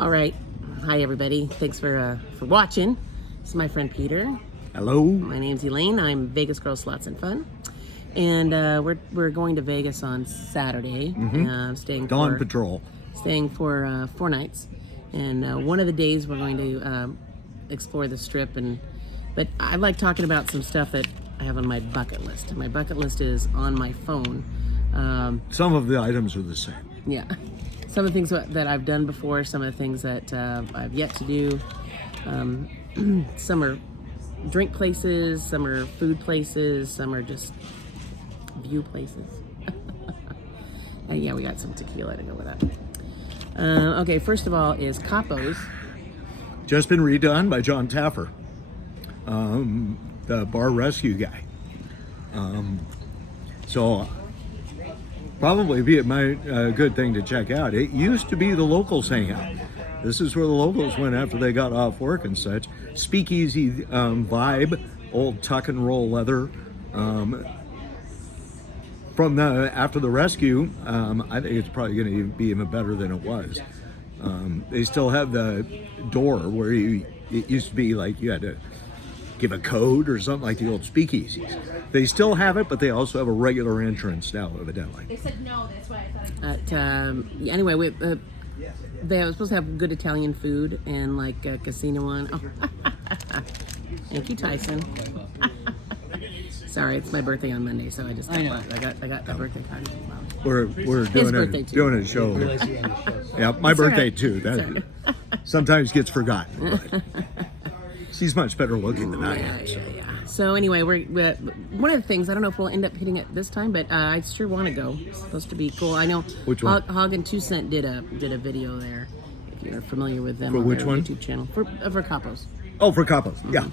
All right. Hi, everybody. Thanks for watching. This is my friend Peter. Hello. My name's Elaine. I'm Vegas Girl Slots and Fun. And we're going to Vegas on Saturday. Staying Dawn Patrol. Staying for 4 nights. And one of the days we're going to explore the Strip. But I like talking about some stuff that I have on my bucket list. My bucket list is on my phone. Some of the items are the same. Yeah. Some of the things that I've done before, some of the things that I've yet to do. Some are drink places, some are food places, some are just view places. And yeah, we got some tequila to go with that. Okay, first of all is Capo's. Just been redone by John Taffer, the bar rescue guy. So probably be a good thing to check out. It used to be the locals hangout. This is where the locals went after they got off work and such. Speakeasy vibe, old tuck and roll leather. After the rescue, I think it's probably going to be even better than it was. They still have the door where it used to be like you had to give a code or something like the old speakeasies. They still have it, but they also have a regular entrance now, evidently. They said no, that's why I thought Anyway, they were supposed to have good Italian food and like a casino one. Oh. Thank you, Tyson. Sorry, it's my birthday on Monday, so I got the birthday card. We're doing a show. Yeah, my birthday right. too. That sometimes gets forgotten. But she's much better looking than I am. So. Yeah. So anyway, we're one of the things, I don't know if we'll end up hitting it this time, but I sure want to go. It's supposed to be cool. I know which one? Hog and 2 Cent did a video there. If you're familiar with them, for on which their one? YouTube channel for Capo's. Oh, for Capo's. Yeah.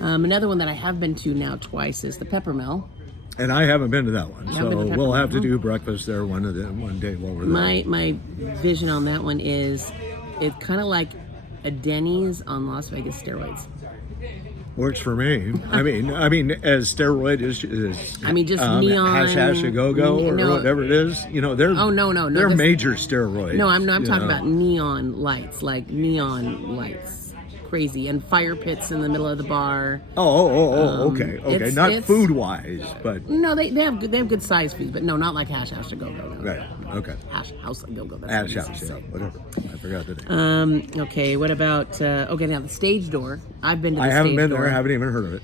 Another one that I have been to now twice is the Peppermill. And I haven't been to that one, so we'll have to Peppermill. do breakfast there one day while we're there. My vision on that one is it's kind of like a Denny's on Las Vegas steroids. Works for me. I mean, as steroid is just neon hash a go or whatever it is. You know, they're they're major steroids. No, I'm talking about neon lights, crazy, and fire pits in the middle of the bar. Okay. Not food wise, but no, they have good size food, but no, not like Hash House to Go Go. No. Right. Okay. Hash House to Go Go. Hash House, yeah, whatever. I forgot the name. Okay. What about now the Stage Door? I've been to. I haven't been there. I haven't even heard of it.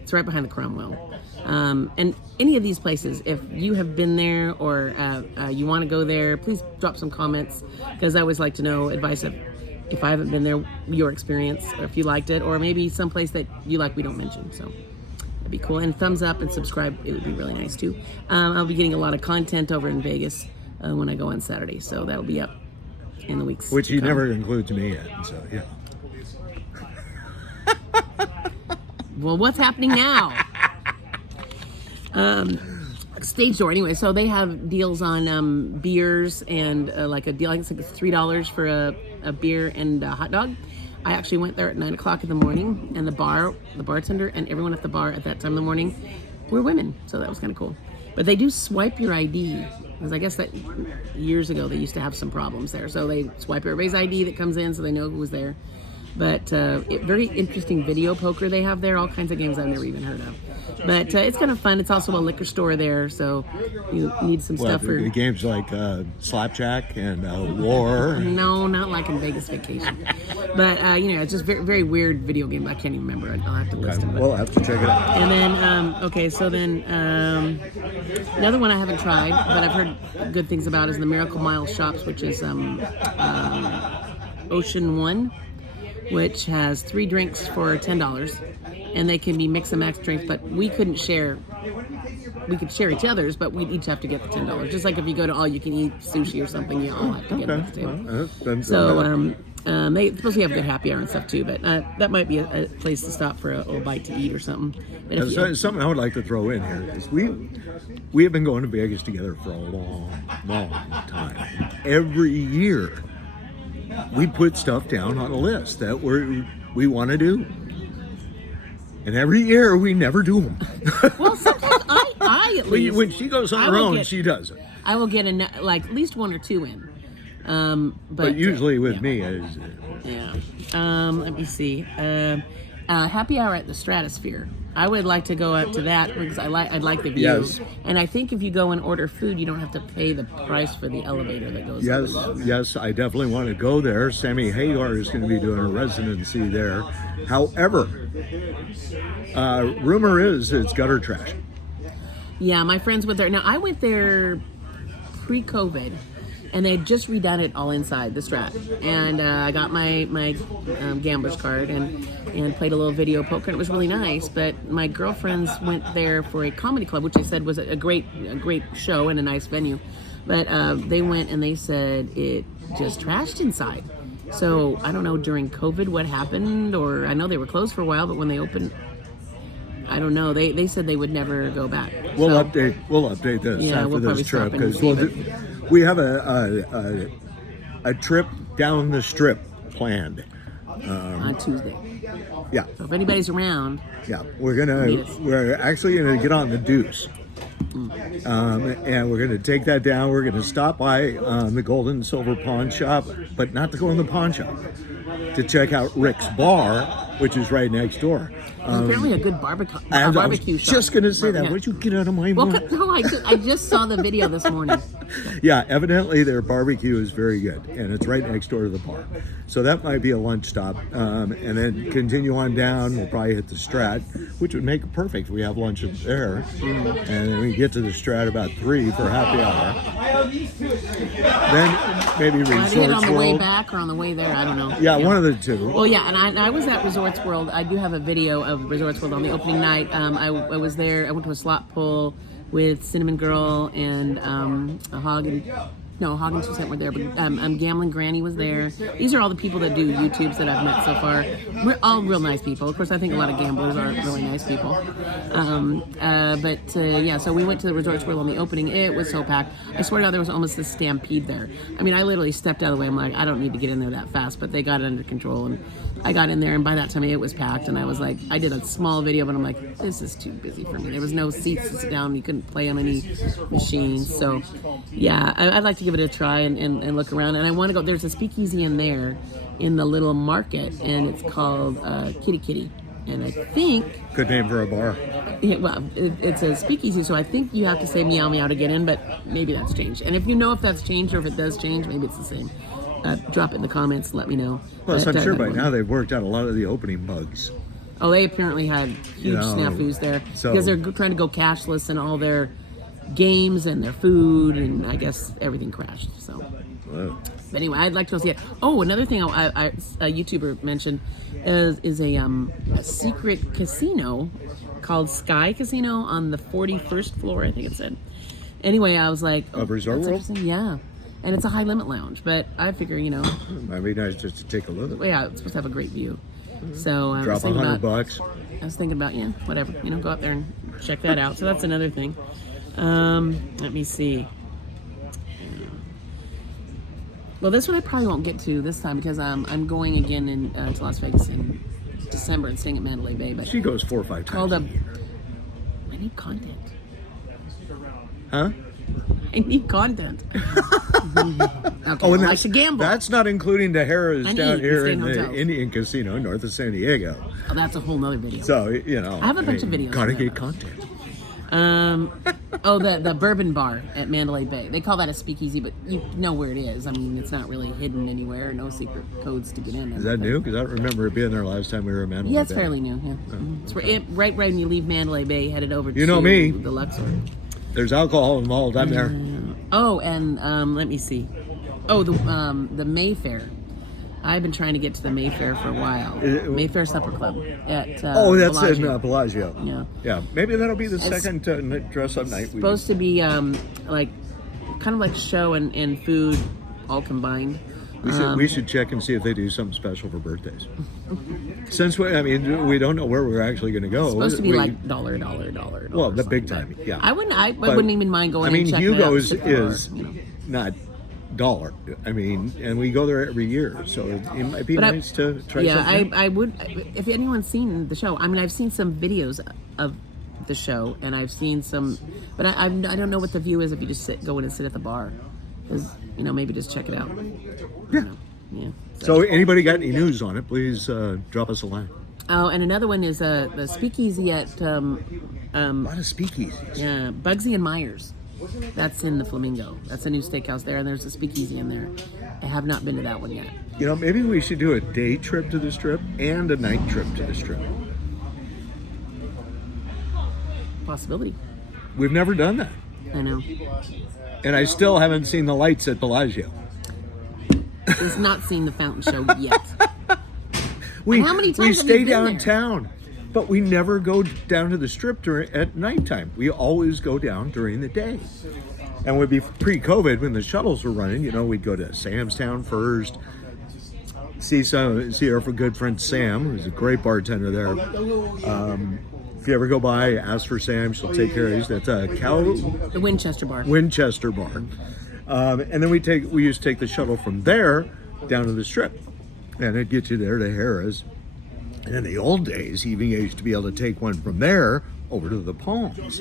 It's right behind the Cromwell. And any of these places, if you have been there or you want to go there, please drop some comments, because I always like to know advice of, if I haven't been there, your experience, or if you liked it, or maybe someplace that you like we don't mention. So that'd be cool. And thumbs up and subscribe. It would be really nice too. I'll be getting a lot of content over in Vegas when I go on Saturday. So that'll be up in the weeks. Which you never include to me yet. So yeah. Well, what's happening now? Stage Door. Anyway, so they have deals on beers and like a deal. I think it's $3 for a beer and a hot dog. I actually went there at 9 o'clock in the morning, and the bartender, and everyone at the bar at that time in the morning were women. So that was kind of cool. But they do swipe your ID, because I guess that years ago they used to have some problems there. So they swipe everybody's ID that comes in, so they know who was there. But very interesting video poker they have there. All kinds of games I've never even heard of. But it's kind of fun. It's also a liquor store there, so you need some stuff for the games like Slapjack and War. No, not like in Vegas Vacation. But it's just very, very weird video game. I can't even remember. I'll have to list them. We'll have to check it out. And then another one I haven't tried, but I've heard good things about, is the Miracle Mile Shops, which is Ocean One, which has 3 drinks for $10, and they can be mix and match drinks, but we couldn't share. We could share each other's, but we'd each have to get the $10. Just like if you go to all you can eat sushi or something, you all have to get it at the table. So they supposed to have good happy hour and stuff too, but that might be a place to stop for a bite to eat or something. But something I would like to throw in here is we have been going to Vegas together for a long time. Every year we put stuff down on a list that we want to do. And every year we never do them. Well, sometimes I at least. When she goes on her own, she does it. I will get at least 1 or 2 in. But usually with me is yeah. Let me see. Happy hour at the Stratosphere. I would like to go up to that because I'd like the view. Yes. And I think if you go and order food, you don't have to pay the price for the elevator that goes. yes, up. yes. I definitely want to go there. Sammy Hagar is going to be doing a residency there. However, rumor is it's gutter trash. Yeah, my friends went there. Now I went there pre-COVID, and they had just redone it all inside the Strat. And I got my gambler's card and played a little video poker. And it was really nice. But my girlfriends went there for a comedy club, which they said was a great show and a nice venue. But they went and they said it just trashed inside. So I don't know during COVID what happened, or I know they were closed for a while, but when they opened, I don't know. They said they would never go back. We'll So- update this Yeah, after we'll probably this trip stop and because see, we have a trip down the strip planned. on Tuesday. Yeah, So if anybody's around, yeah. Meet us. We're actually gonna get on the Deuce. And we're going to take that down. We're going to stop by the Gold and Silver Pawn Shop, but not to go in the pawn shop, to check out Rick's Bar, which is right next door. apparently a good barbecue And I was shop. just going to say that. Yeah. Would you get out of my Well, mind? no, I just saw the video this morning. Yeah, evidently their barbecue is very good, and it's right next door to the bar. So that might be a lunch stop, and then continue on down. We'll probably hit the Strat, which would make it perfect. We have lunch there, and then we get to the Strat about 3 for happy hour. Then maybe I Resorts did it on the way World. back or on the way there. I don't know. Yeah, one of the two. Well, yeah, and I was at Resorts World. I do have a video of Resorts World on the opening night. I was there. I went to a slot pull with Cinnamon Girl and a Hog and no, Hog and Suzette were there, but Gambling Granny was there. These are all the people that do YouTubes that I've met so far. We're all real nice people. Of course, I think a lot of gamblers are really nice people. Yeah, so we went to the Resorts World on the opening. It was so packed. I swear to God, there was almost a stampede there. I mean, I literally stepped out of the way. I'm like, I don't need to get in there that fast, but they got it under control. And I got in there, and by that time, it was packed. And I was like, I did a small video, but I'm like, this is too busy for me. There was no seats to sit down. You couldn't play on any machines. So, yeah, I'd like to give it a try and look around. And I want to go. There's a speakeasy in there in the little market, and it's called Kitty Kitty. And I think, Good name for a bar. it's a speakeasy, so I think you have to say meow meow to get in, but maybe that's changed. And if you know if that's changed or if it does change, maybe it's the same. Drop it in the comments, let me know. Plus, But, I'm sure that by one- now they've worked out a lot of the opening bugs. Oh, they apparently had huge No. snafus there So- because they're trying to go cashless and all their games and their food, and I guess everything crashed. So, Whoa. but anyway, I'd like to go see it. Oh, another thing a YouTuber mentioned is a secret casino called Sky Casino on the 41st floor, I think it said. Anyway, I was like, Of Resort that's World? interesting. Yeah. And it's a high limit lounge, but I figure, Might be nice just to take a look. yeah, it's supposed to have a great view. So I was Drop thinking about, $100. I was thinking about, whatever, go out there and check that out. So that's another thing. Let me see. Well, this one I probably won't get to this time because I'm going again to Las Vegas in December and staying at Mandalay Bay. But She goes 4 or 5 times. called a year. I need content. Huh? I need content. Okay, Oh, and I should gamble. That's not including the Harrah's I down need here to stay in in the hotels. Indian Casino north of San Diego. Oh, that's a whole nother video. So, I have a bunch of videos Gotta on get that. content. The bourbon bar at Mandalay Bay. They call that a speakeasy, but you know where it is. I mean, it's not really hidden anywhere. No secret codes to get in. Is that new? Because I don't remember it being there last time we were in Mandalay Yeah, it's Bay. fairly new. Yeah, it's right when you leave Mandalay Bay, headed over to You know me. the Luxor. There's alcohol involved. I'm there. Oh, and let me see. Oh, the Mayfair. I've been trying to get to the Mayfair for a while. Mayfair Supper Club at That's in Bellagio. Bellagio. Yeah. Yeah, maybe that'll be the second dress-up night. Supposed to be like kind of like show and food all combined. We should check and see if they do something special for birthdays. Since we don't know where we're actually going to go. It's supposed to be we- like dollar. well, the big something. time, yeah. I But- wouldn't even mind going. I mean, and checking it out and Hugo's sit there, is not dollar. I mean, and we go there every year, so it might be But nice to try Yeah, something. I would. If anyone's seen the show, I mean, I've seen some videos of the show, and I've seen some, but I don't know what the view is if you just go in and sit at the bar. 'Cause, maybe just check it out. Yeah. Yeah. So anybody got any news on it, please drop us a line. Oh, and another one is the speakeasy at A lot of speakeasies. yeah, Bugsy and Myers. That's in the Flamingo. That's a new steakhouse there, and there's a speakeasy in there. I have not been to that one yet. Maybe we should do a day trip to the Strip and a night trip to the Strip. Possibility. We've never done that. I know. And I still haven't seen the lights at Bellagio. He's not seen the fountain show yet. We, how many times we have stay you been there? downtown, but we never go down to the Strip at nighttime. We always go down during the day. And would be pre-COVID when the shuttles were running. We'd go to Sam's Town first, see our good friend Sam, who's a great bartender there. If you ever go by, ask for Sam. She'll take care of you. That's The Winchester Bar. Winchester Bar. And then we used to take the shuttle from there down to the Strip, and it'd get you there to Harrah's. And in the old days, even you used to be able to take one from there over to the Palms.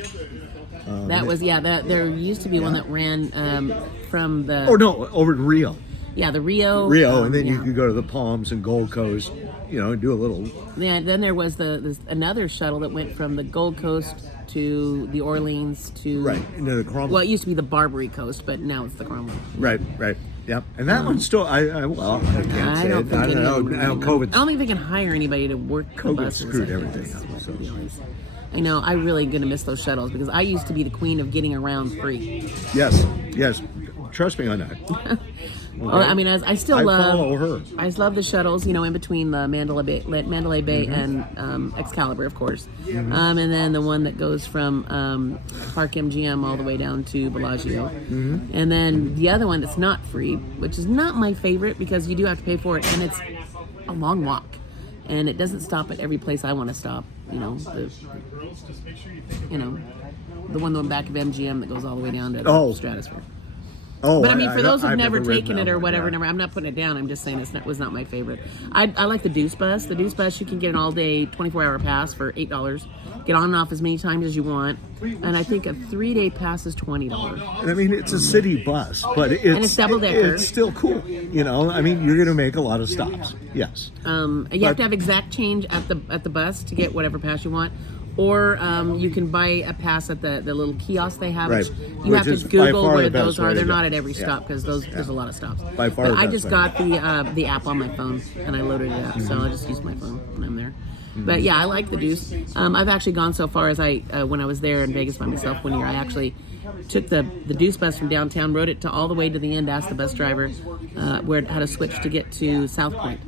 There used to be one that ran from the. Oh no, over to Rio. Yeah, the Rio. And then you could go to the Palms and Gold Coast, and do a little. Yeah, then there was another shuttle that went from the Gold Coast to the Orleans to. Right, into the Cromwell. Well, it used to be the Barbary Coast, but now it's the Cromwell. Right. Yep. And that one's still, I can't say it. I don't know. COVID. I don't think they can hire anybody to work the COVID buses. screwed I think everything that's up. what So. the deal is. I know. I'm really going to miss those shuttles because I used to be the queen of getting around free. Yes. Trust me on that. Well, I mean, I still love. follow her. I love the shuttles, in between the Mandalay Bay and Excalibur, of course, and then the one that goes from Park MGM all the way down to Bellagio, and then the other one that's not free, which is not my favorite because you do have to pay for it, and it's a long walk, and it doesn't stop at every place I want to stop. The one back of MGM that goes all the way down to Stratosphere. Oh, but I mean, for those who've I've never ridden taken that it or one, whatever, yeah. I'm not putting it down. I'm just saying it was not my favorite. I like the Deuce Bus. The Deuce Bus, you can get an all-day, 24-hour pass for $8. Get on and off as many times as you want. And I think a 3-day pass is $20. I mean, it's a city bus, but it's double-decker. It's still cool. I mean, you're going to make a lot of stops. Yes. You have to have exact change at the bus to get whatever pass you want. Or you can buy a pass at the little kiosk they have. Right. You have Which to is by Google far where the best those way are. to They're go. not at every Yeah. stop because there's a lot of stops. By far But the I best just way. got the app on my phone and I loaded it up, so I just use my phone when I'm there. But yeah, I like the Deuce. I've actually gone so far as when I was there in Vegas by myself one year, I actually took the Deuce Bus from downtown, rode it to all the way to the end, asked the bus driver how to switch to get to South Point,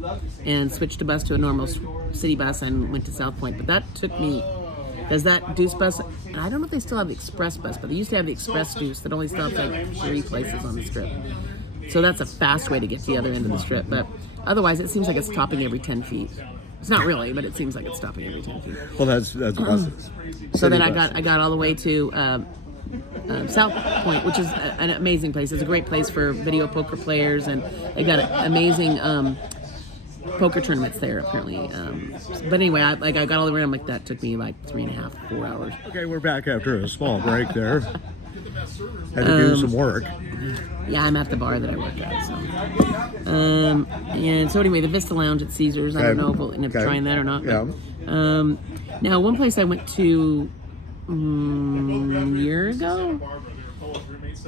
and switched the bus to a normal city bus and went to South Point. But that took me, because that Deuce Bus, and I don't know if they still have the Express Bus, but they used to have the Express Deuce that only stops like 3 places on the Strip. So that's a fast way to get to the other end of the Strip. But otherwise, it seems like it's stopping every 10 feet. It's not really, but it seems like it's stopping every 10 feet. Well, that's buses. So then I got all the way to South Point, which is an amazing place. It's a great place for video poker players, and they got amazing poker tournaments there apparently. But anyway, I got all the way. I'm like, that took me like 3.5, 4 hours. Okay, we're back after a small break there. Had to do some work. Yeah, I'm at the bar that I work at. So, and so anyway, the Vista Lounge at Caesars. I don't know if we'll end up trying that or not. Yeah. But, now, one place I went to a year ago,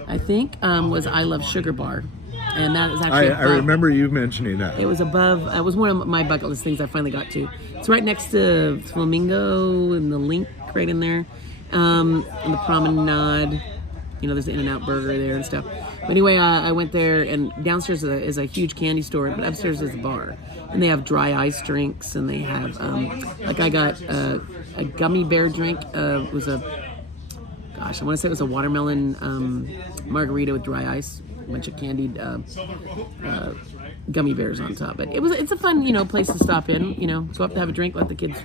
I think, was I Love Sugar Bar. And that is actually I remember you mentioning that. It was above. It was one of my bucket list things I finally got to. It's right next to Flamingo and the Link right in there, and the Promenade. There's the In-N-Out Burger there and stuff. But anyway, I went there, and downstairs is a huge candy store, but upstairs is a bar, and they have dry ice drinks, and they have I got a gummy bear drink. It was I want to say it was a watermelon margarita with dry ice. A bunch of candied gummy bears on top. But it's a fun, place to stop in. Go up to have a drink, let the kids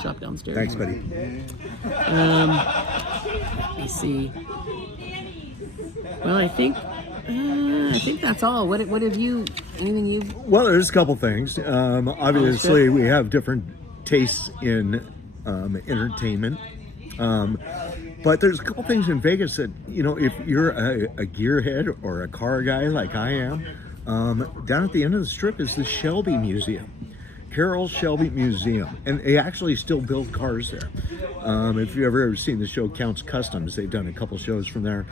shop downstairs. Thanks, buddy. Let me see. Well, I think that's all. What have you? Anything you've? Well, there's a couple things. Obviously, we have different tastes in entertainment. But there's a couple things in Vegas that, if you're a gearhead or a car guy like I am, down at the end of the strip is the Shelby Museum. Carroll Shelby Museum, and they actually still build cars there. If you've ever seen the show Counts Customs, they've done a couple shows from there.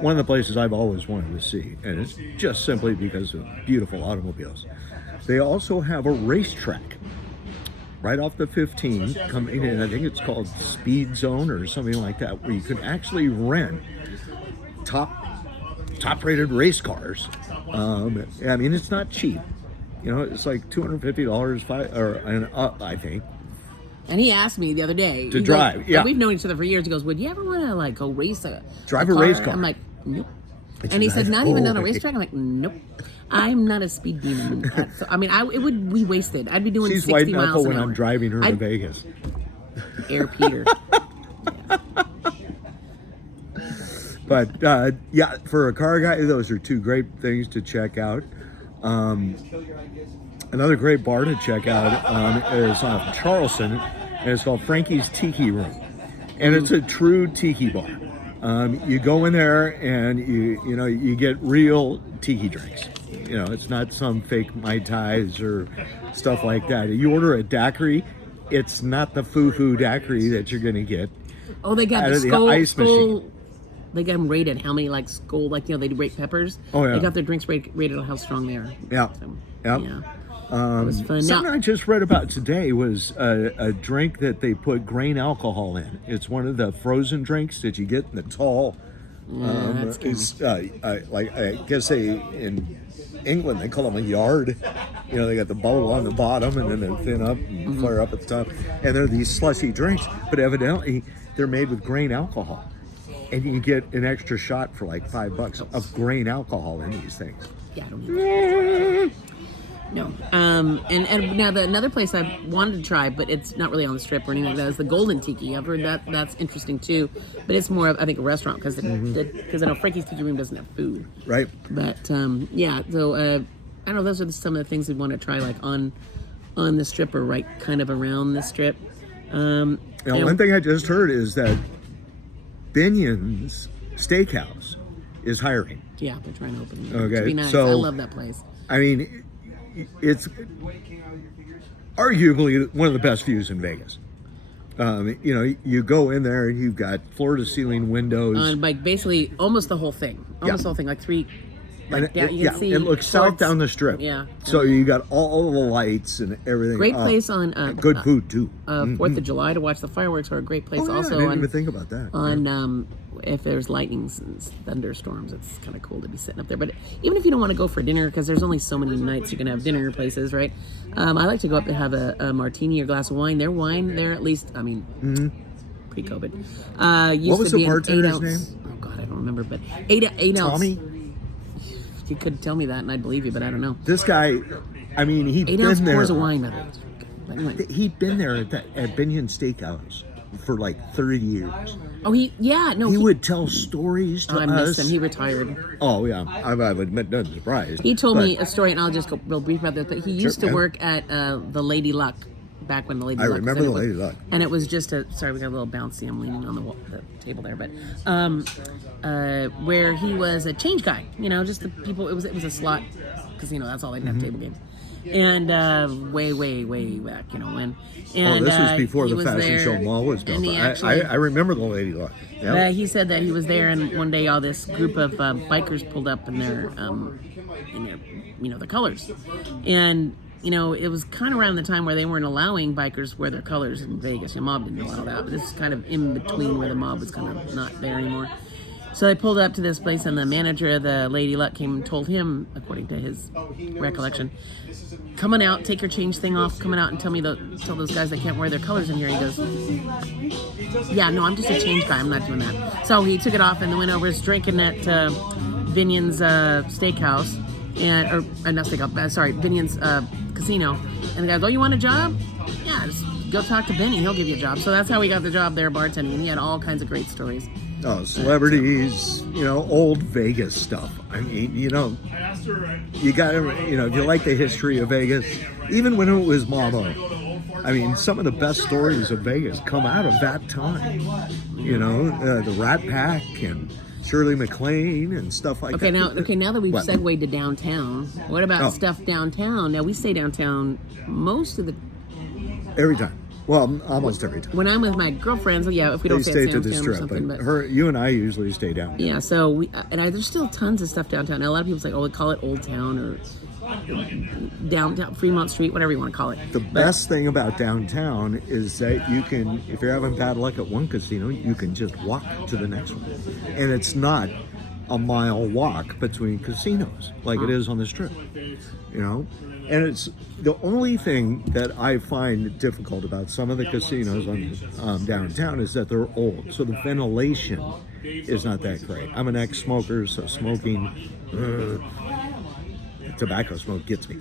One of the places I've always wanted to see, and it's just simply because of beautiful automobiles. They also have a racetrack right off the 15 coming in. I think it's called Speed Zone or something like that, where you can actually rent top-rated race cars. I mean, it's not cheap. It's like $250 and up, I think. And he asked me the other day to drive. Like, yeah, we've known each other for years. He goes, "Would you ever want to go race a race car?" I'm like, "Nope." And he said, "Not even on a racetrack." I'm like, "Nope." I'm not a speed demon. So, I mean, it would be wasted. I'd be doing She's 60 white miles knuckle an when hour. I'm driving her to Vegas. Air Peter. But for a car guy, those are two great things to check out. Another great bar to check out is on Charleston, and it's called Frankie's Tiki Room, and it's a true tiki bar. You go in there and you get real tiki drinks. It's not some fake Mai Tais or stuff like that. You order a daiquiri, it's not the foo-foo daiquiri that you're going to get. Oh, they got out the of the ice machine. They got them rated. How many skull? They rate peppers. Oh yeah. They got their drinks rated on how strong they are. Yeah. So, yeah. It was fun. Something I just read about today was a drink that they put grain alcohol in. It's one of the frozen drinks that you get in the tall. That's I guess in England they call them a yard. They got the bubble on the bottom and then they thin up and flare up at the top. And they're these slushy drinks, but evidently they're made with grain alcohol. And you can get an extra shot for like $5 of grain alcohol in these things. Yeah, I don't know. No. And now another place I wanted to try, but it's not really on the strip or anything like that, is the Golden Tiki. I've heard that's interesting too, but it's more of, I think, a restaurant because I know Frankie's Tiki Room doesn't have food. Right. But so I don't know. Those are some of the things we want to try, like on the strip or right kind of around the strip. Now, one thing I just heard is that Binion's Steakhouse is hiring. Yeah, they're trying to open. Okay, To be nice. so I love that place. I mean, it's arguably one of the best views in Vegas. You go in there and you've got floor-to-ceiling windows. On basically almost the whole thing. Almost the whole thing, like three. You can see it looks south down the strip. Yeah. So you got all the lights and everything. Great place on good food too. 4th of July to watch the fireworks, or a great place also. I didn't even think about that. On if there's lightnings and thunderstorms, it's kind of cool to be sitting up there. But even if you don't want to go for dinner, because there's only so many nights you can have dinner places, right? I like to go up and have a martini or glass of wine. Their wine there, at least, I mean, pre-COVID. What was the bartender's name? Oh God, I don't remember. But 8 ounce. Tommy. You could tell me that, and I'd believe you, but I don't know. This guy, I mean, he'd 8 been ounce there. pours of wine, by the way. Anyway. He'd been there at Binion Steakhouse for like 30 years. Oh, he would tell stories to I us. missed him. He retired. Oh, yeah. I would admit, nothing surprised. He told me a story, and I'll just go real brief about this, but he used to man. work at the Lady Luck, back when the Lady Luck. I remember the Lady Luck. And it was just sorry, we got a little bouncy. I'm leaning on the table there, but where he was a change guy, just the people, it was a slot casino. That's all they didn't have table games. And way back, when. And, this was before the was Fashion there, Show Mall was built. Actually, I remember the Lady Luck. Yeah. He said that he was there, and one day all this group of bikers pulled up in their, their colors, and it was kind of around the time where they weren't allowing bikers wear their colors in Vegas. The mob didn't allow that, but this is kind of in between where the mob was kind of not there anymore. So they pulled up to this place, and the manager of the Lady Luck came and told him, according to his recollection, "Come on out, take your change thing off, come on out and tell those guys they can't wear their colors in here." He goes, "Yeah, no, I'm just a change guy, I'm not doing that." So he took it off and then went over, was drinking at Binion's Steakhouse, Binion's Casino. And the guy's, "Oh, you want a job? Yeah, just go talk to Benny, he'll give you a job." So that's how he got the job there bartending, and he had all kinds of great stories. Oh, celebrities, old Vegas stuff. I mean, you got to, if you like the history of Vegas, even when it was Mamo, I mean, some of the best stories of Vegas come out of that time. You know, the Rat Pack and Shirley MacLaine and stuff like that. Now that we've What? segued to downtown, what about stuff downtown? Now we stay downtown most of the Every time. Well, almost every time. when I'm with my girlfriends. Yeah, if we They don't stay fancy to the downtown or strip, something, but you and I usually stay down. yeah. So there's still tons of stuff downtown. Now, a lot of people say, "Oh, we call it Old Town or downtown Fremont Street, whatever you want to call it." The best thing about downtown is that you can, if you're having bad luck at one casino, you can just walk to the next one. And it's not a mile walk between casinos like it is on the strip, you know? And it's the only thing that I find difficult about some of the casinos on downtown is that they're old. So the ventilation is not that great. I'm an ex-smoker, so smoking, tobacco smoke gets me.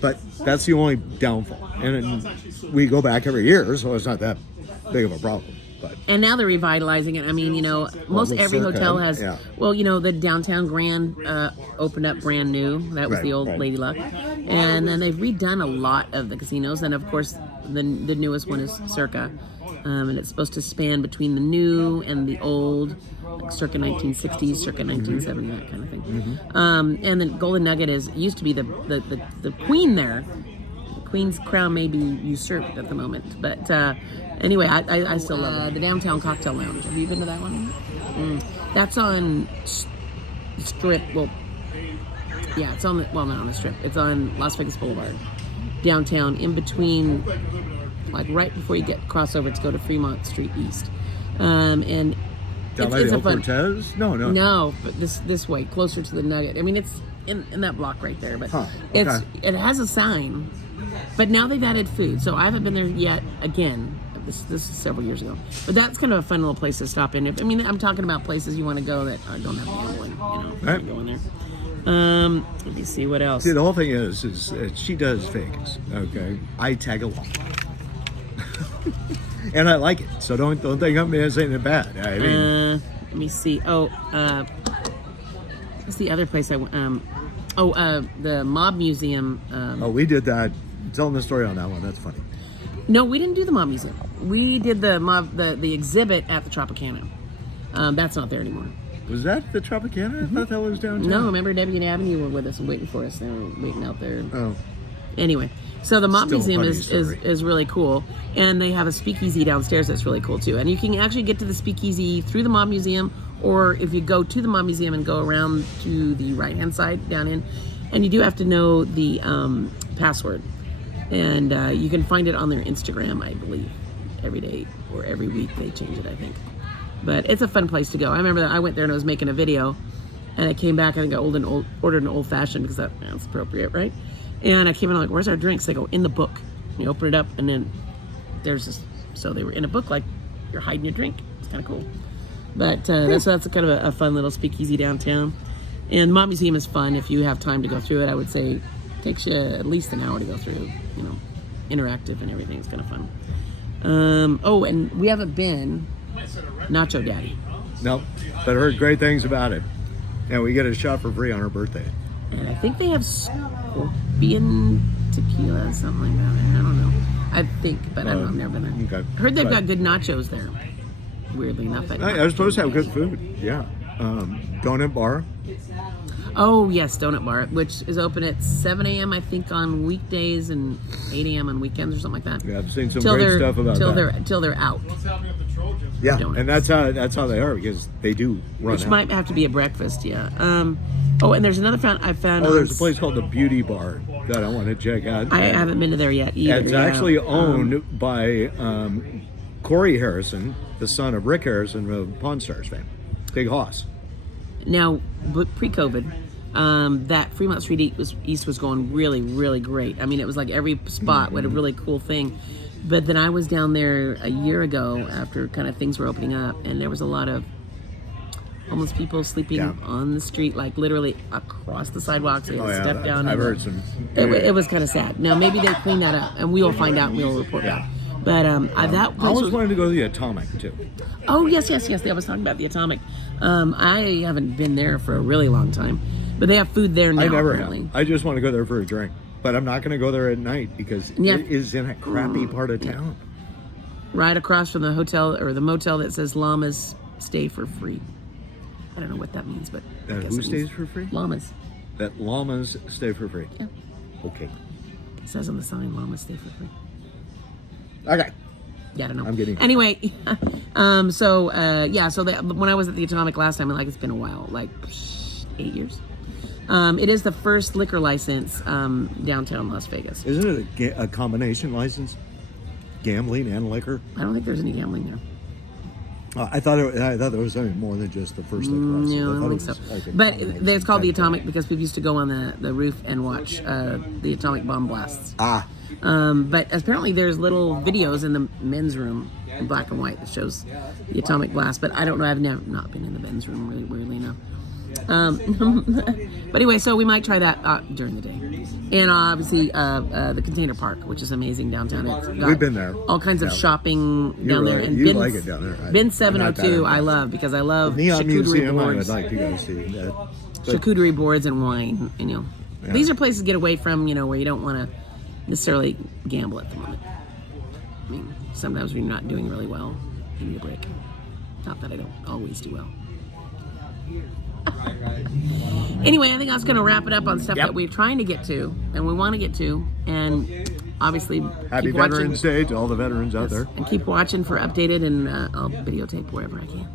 But that's the only downfall. And we go back every year, so it's not that big of a problem. But And now they're revitalizing it. I mean, you know, most the every Circa, hotel has. yeah. Well, you know, the downtown Grand opened up brand new. That was the old right. Lady Luck, and then they've redone a lot of the casinos. And of course, the newest one is Circa, and it's supposed to span between the new and the old, like circa 1960s, circa 1970, that kind of thing. And the Golden Nugget used to be the queen there. The queen's crown may be usurped at the moment, but. Anyway, I still love it. The Downtown Cocktail Lounge. Have you been to that one? That's on Strip. Well, yeah, it's on the, well, not on the Strip. It's on Las Vegas Boulevard, downtown, in between, like right before you get crossover to go to Fremont Street East. And down by the El Cortez? No, but this way, closer to the Nugget. I mean, it's in that block right there, but okay. it has a sign. But now they've added food, so I haven't been there yet. Again. This is several years ago, but that's kind of a fun little place to stop in. I mean, I'm talking about places you want to go that don't have gambling. You know, right. Go in there. Let me see what else. See, the whole thing is she does Vegas. Okay, I tag along, and I like it. So don't think I'm saying it bad. I mean, let me see. Oh, what's the other place I went? The Mob Museum. We did that. Telling the story on that one. That's funny. No, we didn't do the Mob Museum. We did the exhibit at the Tropicana. That's not there anymore. Was that the Tropicana? I thought that was downtown. No, remember Debbie and Abby were with us and waiting for us. They were waiting out there. Oh. Anyway, so the Mob Still a Museum funny is really cool. And they have a speakeasy downstairs that's really cool too. And you can actually get to the speakeasy through the Mob Museum, or if you go to the Mob Museum and go around to the right-hand side down in, and you do have to know the password. And you can find it on their Instagram, I believe. Every day or every week they change it, I think. But it's a fun place to go. I remember that I went there and I was making a video, and I came back. I think I ordered an old fashioned because that's appropriate, right? And I came in, I'm like, "Where's our drinks?" They go, "In the book." And you open it up, and then there's this. So they were in a book, like you're hiding your drink. It's kind of cool. But that's kind of a fun little speakeasy downtown. And Mob Museum is fun if you have time to go through it. I would say it takes you at least an hour to go through. You know, interactive and everything. It's kind of fun. And we haven't been Nacho Daddy. Nope, but I heard great things about it. And we get a shot for free on her birthday. And I think they have scorpion tequila, something like that. I don't know. I think, but I don't know. I've never been there. Okay. I heard they've got good nachos there. Weirdly enough. I was supposed to have good food. Yeah. Donut bar. Oh, yes, Donut Bar, which is open at 7 a.m., I think, on weekdays and 8 a.m. on weekends or something like that. Yeah, I've seen some great stuff about that. Till they're out. Yeah, Donuts. and that's how they are, because they do run Which out. might have to be a breakfast, yeah. And there's another I found. There's a place called the Beauty Bar that I want to check out. I haven't been to there yet either. It's actually owned by Corey Harrison, the son of Rick Harrison of Pawn Stars fame. Big hoss. Now, but pre-COVID, that Fremont Street East was going really, really great. I mean, it was like every spot had a really cool thing. But then I was down there a year ago after kind of things were opening up, and there was a lot of homeless people sleeping on the street, like literally across the sidewalks. They had to step down. I've heard some. It was kind of sad. Now, maybe they cleaned that up, and we will find out and we'll report back. But that I always wanted to go to the Atomic, too. Oh, yes. I was talking about the Atomic. I haven't been there for a really long time. But they have food there now. I never apparently. have. I just want to go there for a drink. But I'm not going to go there at night because Yeah. it is in a crappy part of town. Right across from the hotel or the motel that says llamas stay for free. I don't know what that means, but I guess Who it stays means for free? llamas. That llamas stay for free. Yeah. Okay. It says on the sign, llamas stay for free. Okay. Yeah, I don't know. I'm getting- Anyway, so when I was at the Atomic last time, like it's been a while, like 8 years. It is the first liquor license downtown Las Vegas. Isn't it a combination license? Gambling and liquor? I don't think there's any gambling there. I thought there was something more than just the first liquor license. No, I thought don't it think so. was like a But combination it's called the type thing. Atomic because we used to go on the roof and watch the atomic bomb blasts. Ah, But apparently there's little videos in the men's room in black and white that shows the atomic blast. But I don't know. I've never not been in the men's room, really, weirdly enough. But anyway, so we might try that during the day. And obviously the Container Park, which is amazing downtown. It's got We've been there. all kinds of Yeah. shopping You down there. really- And you Bin, like it down there. Bin I'm not 702 that I love because I love Neon charcuterie Museum, I would boards. like to go see that. But Charcuterie boards and wine, and Yeah. these are places to get away from, where you don't want to necessarily gamble at the moment. I mean, sometimes when you're not doing really well, you need a break. Not that I don't always do well. Anyway, I think I was going to wrap it up on stuff Yep. that we're trying to get to and we want to get to, and obviously Happy keep watching Veterans Day to all the veterans out there. and keep watching for updated, and I'll videotape wherever I can.